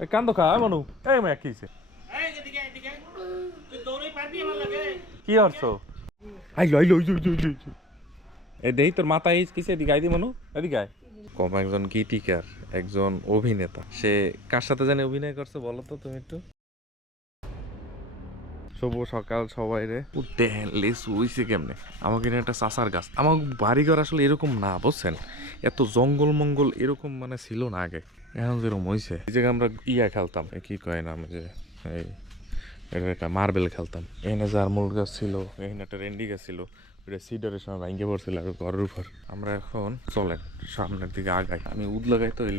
এ কান্দ খা মানু। এই মেয়ে কি? এই কি হরছো? আইলো আইলো আইলো আইলো আইলো, আইলো। এ দেই তোর মাথায় ইস কিসে? এদিকে আইদি মনু। এদিকে আয়। কম একজন গীতিকার একজন অভিনেতা। সে কার সাথে জানি অভিনয় করছে বলো তো তুমি একটু। শুভ সকাল সবাই রে। উঠতে লেসু হইছে কেমনে? আমাকে এখানে একটা চাষার গাছ। আমার বাড়িঘর আসলে এরকম না বুঝছেন? এত জঙ্গল মঙ্গল এরকম মানে ছিল না আগে। এখন যেরকম হইছে। এই জায়গায় আমরা ইয়া খেলতাম কি কয় নাম যে, এই এটা একটা মার্বেল খেলতাম। এখানে জারমুল গাছ ছিল, এখানে একটা রেন্ডি গাছ ছিল ওটা সিডারের সময় ভাঙ্গে পড়ছিল আর ঘরের উপর। আমরা এখন চলেন, সামনের দিকে আগাই। আমি উদ লাগাই তো এই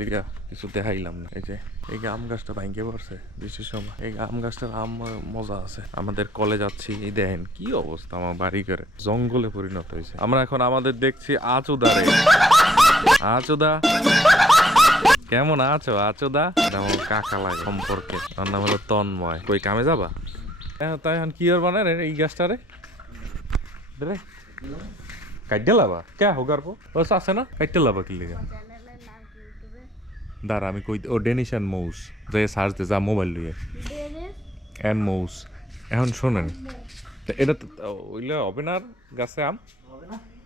কিছু দেখাইলাম না। এই যে, এই আম গাছটা ভাঙ্গে পড়ছে, বৃষ্টির সময়। এই আম গাছটার আম মজা আছে। আমাদের কলেজ যাচ্ছি, এই দেখেন কি অবস্থা আমার বাড়ি করে জঙ্গলে পরিণত হয়েছে। আমরা এখন আমাদের দেখছি আচুদারে। আচুদা? কেমন আছো? আছো দা? এটা আমার কাকা লাগে। সম্পর্কে। তার নাম হলো তন্ময়। কই কামে যাবা? হ্যাঁ তাই এখন কি আর বানায় রে এই গাছটা রে? রে। কাইটে লাবা? কে হোগার পো ও আছে না? কাইটে লাবা কি লিগা? দাঁড়া আমি কই ও ডেনিশ অ্যান্ড মৌস। যে সার্চ দে যা মোবাইল লইয়ে অ্যান্ড মৌস। এখন শোনেন। এটা তো ওইলে হবে না আর গাছে আম?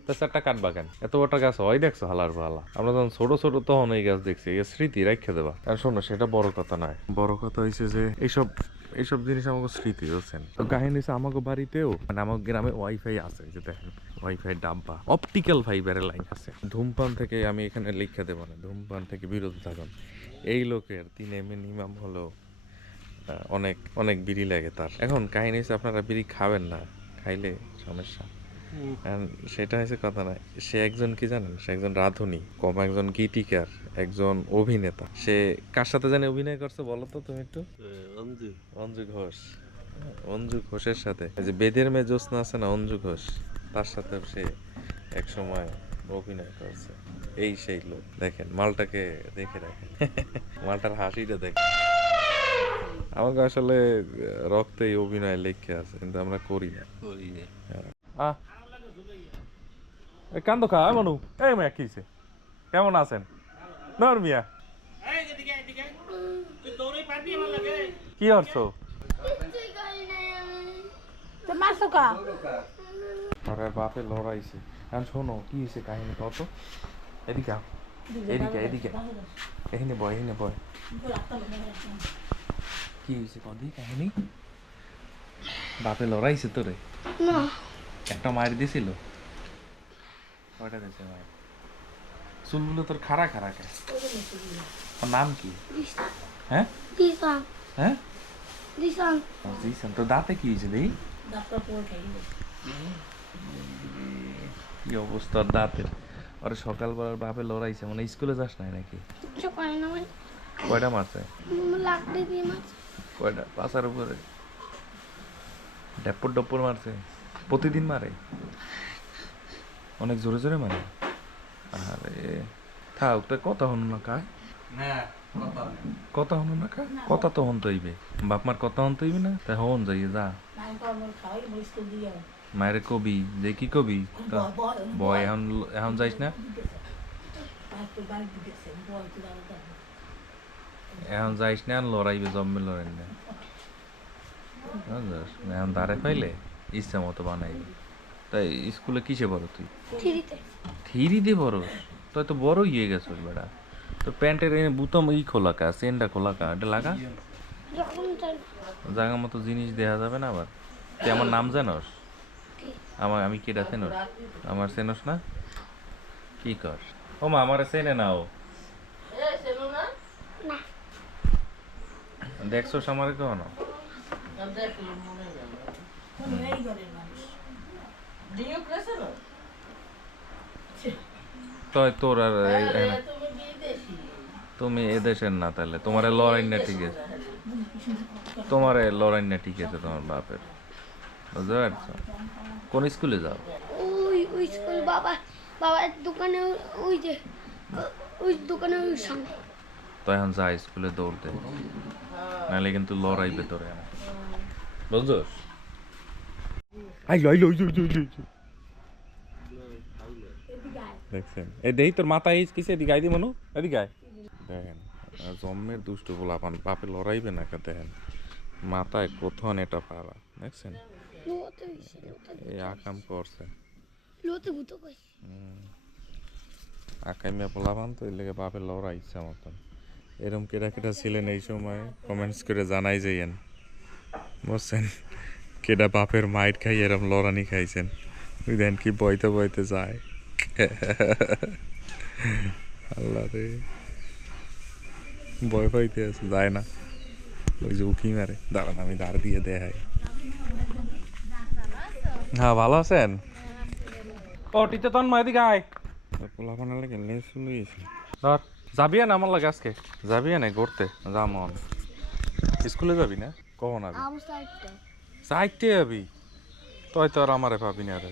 তা চারটা কাঠ বাগান। এত বড় গাছ হয়, দেখছ, হালার ভালা আমরা যখন ছোট ছোট তখন এই গাছ দেখছি এই স্মৃতি রেখে দেবা। আর শোনো, সেটা বড় কথা নয়। বড় কথা হয়েছে যে, এইসব এইসব জিনিস আমাকে স্মৃতি, বুঝছেন? তো কাহিনী হচ্ছে আমাকে বাড়িতেও মানে আমার গ্রামে ওয়াইফাই আছে, যে দেখেন, ওয়াইফাই ডাব্বা অপটিক্যাল ফাইবারের লাইন আছে। ধূমপান থেকে আমি এখানে লিখে দেবো না, ধূমপান থেকে বিরত থাকুন। এই লোকের দিনে মিনিমাম হলো অনেক অনেক বিড়ি লাগে তার। এখন কাহিনী হচ্ছে আপনারা বিড়ি খাবেন না, খাইলে সমস্যা। সেটা হচ্ছে কথা না সে একজন কি জানেন? সে একজন রাঁধুনি কম একজন গীতিকার একজন অভিনেতা। সে কার সাথে জানি অভিনয় করছে বলো তো তুমি একটু? অঞ্জু। অঞ্জু ঘোষ। অঞ্জু ঘোষের সাথে। এই যে বেদের মেয়ে জ্যোৎস্না আছে না অঞ্জু ঘোষ? তার সাথে সে এক সময় অভিনয় করছে। এই সেই লোক। দেখেন মালটাকে দেখে রাখেন। মালটার হাসিটা দেখেন। আমাকে আসলে রক্তে অভিনয় লেখে আছে কিন্তু আমরা করি না। করি না। আহ কান্দ খা মানু। এই মেয়া কি হইছে? কেমন আছেন? নর মিয়া। এই এদিকে এদিকে। তুই দৌড়ে পারবি আমার লাগে। কি মারছো আরে বাপে লড়াইছে। এখন শোনো কি হয়েছে কাহিনী কত এদিকে আও। এদিকে এদিকে। এখানে বয় এখানে বয়। কি হয়েছে কদি কাহিনী? বাপে লড়াইছে তোরে? না। একটা মার দিছিল? কয়টা মায়ের চুলগুলো তোর খাড়া খাড়া কে? ওর নাম কি? হ্যাঁ? হ্যাঁ? দিশান দাঁতে কি হয়েছে দেখি কি অবস্থা দাঁতের সকালবেলার বাপে লড়াইছে মানে স্কুলে যাস নাই নাকি? কয়টা মারছে কয়টা? পাশার উপরে। ডেপ্পর ডপ্পর মারছে। প্রতিদিন মারে? অনেক জোরে জোরে মানে? আরে থাক তো কথা হন না কা না কথা কথা হন না কা কথা তো হন তৈবে বাপ মার কথা হন তৈবে না? তাই হন যাই যা। মায়ের কবি যে কি কবি? তা- বয় এখন এখন যাইস না? এখন যাইস না এখন লড়াইবে জম্মে লড়াই না। এখন দাঁড়ে পাইলে ইচ্ছা মতো বানাইবে। তাই স্কুলে কিসে বড় তুই? থ্রিতে। বড় তুই তো বড় হয়ে গেছিস বেড়া। তো প্যান্টের এনে বুতাম ই খোলা কা চেনটা খোলা কা এটা লাগা? জায়গা মতো জিনিস দেয়া যাবে না আবার। তুই আমার নাম জানোস? আমার আমি কেটা চেনোস? আমার চেনোস না? কি কর? ও মা আমার চেনে না ও। না। দেখছোস আমার কেন তয় তোর আর তুমি এ দেশের না তাহলে। তোমার লড়াই না ঠিক আছে। তোমার লড়াই না ঠিক আছে তোমার বাপের। বুঝতে পারছ? কোন স্কুলে যাও? ওই ওই স্কুল বাবা বাবার দোকানে ওই যে ওই দোকানে ওই সামনে। তো এখন যা স্কুলে দৌড়তে নাহলে কিন্তু লড়াইবে তোরে বুঝছোস আইলো আইলো আইলো আইলো আইলো দেখছেন এই দেই তোর মাথায় কিসে এদিকে আইদি মনু এদিকে আয় দেখেন জন্মের দুষ্টু পোলাপান বাপে লড়াইবে না কে দেখেন। মাথায় কোথন এটা পারা দেখছেন? এই আকাম করছে। তো এর লেগে বাপে লড়াই ইচ্ছা মতন। এরম কেটা কেটা ছিলেন এই সময়? কমেন্টস করে জানাই যাইয়েন। বুঝছেন? কেটা বাপের মাইট খাই এরম লড়ানি খাইছেন। দেন কি বইতে বইতে যায়। আল্লাহ রে। ভয় পাইতে আছে যায় না। ওই যে উকি মারে। দাঁড়ান আমি দাঁড় দিয়ে দেখাই। হ্যাঁ ভালো আছেন? ও টিতে তন মা এদিকে আয়। পোলাপানা লাগে লেস লইয়েছি ধর যাবি না আমার লাগে আজকে? যাবি না ঘুরতে। যামন স্কুলে যাবি না? কখন আবি চাইতে যাবি তয় তো আর আমারে পাবি না রে